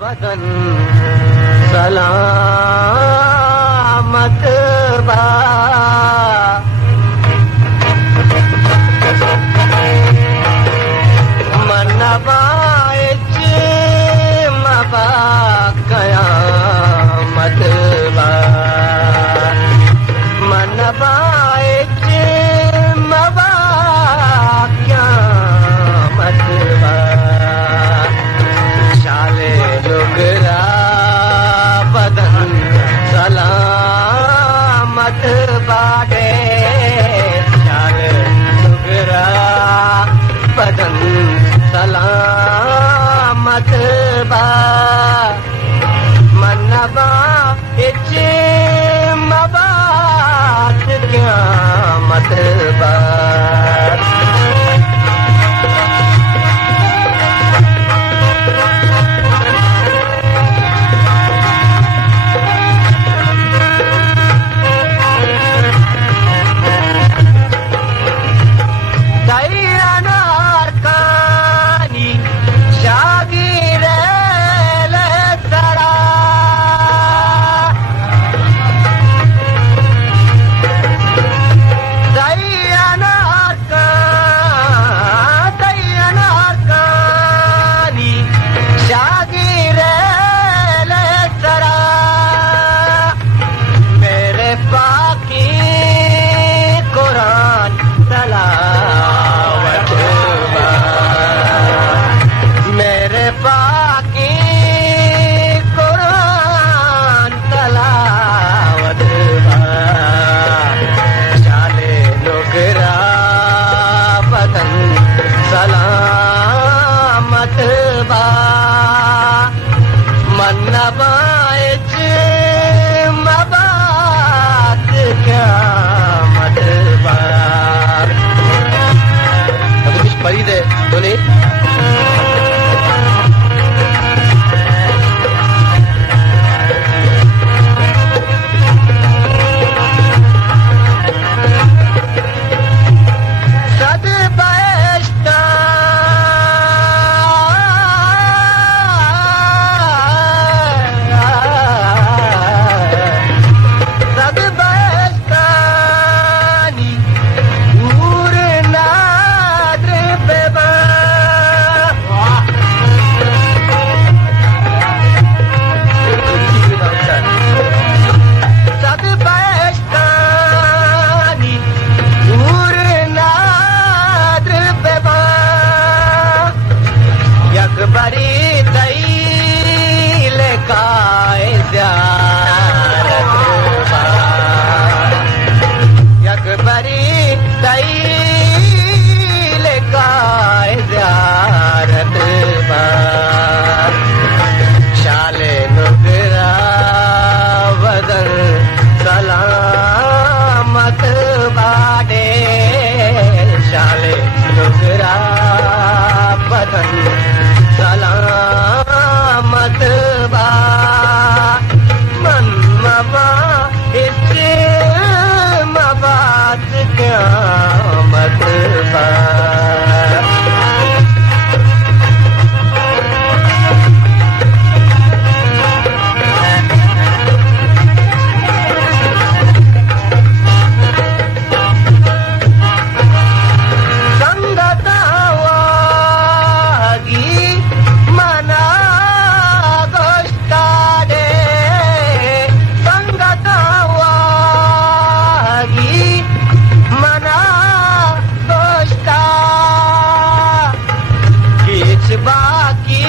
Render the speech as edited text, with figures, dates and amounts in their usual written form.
बदन सलामत बा मनवाइच मबा कयामत बा मनवाइच मबा कयामत बा शाले लुगरा बदन सलामत बाटे शाले लुगरा बदन सलामत बा मनवा इच मबात क़यामत बा सलामत बा मनवाइच मबात क़यामत बा कुछ फरीद है तो नहीं बरी तैल काय ज़ियारत बा यक बरी तैल काय ज़ियारत बा शाले नुगरा बदन सलामत बाडे शाले नुगरा बदन सलामत बा मन मबा इच मबात क़यामत बा बाकी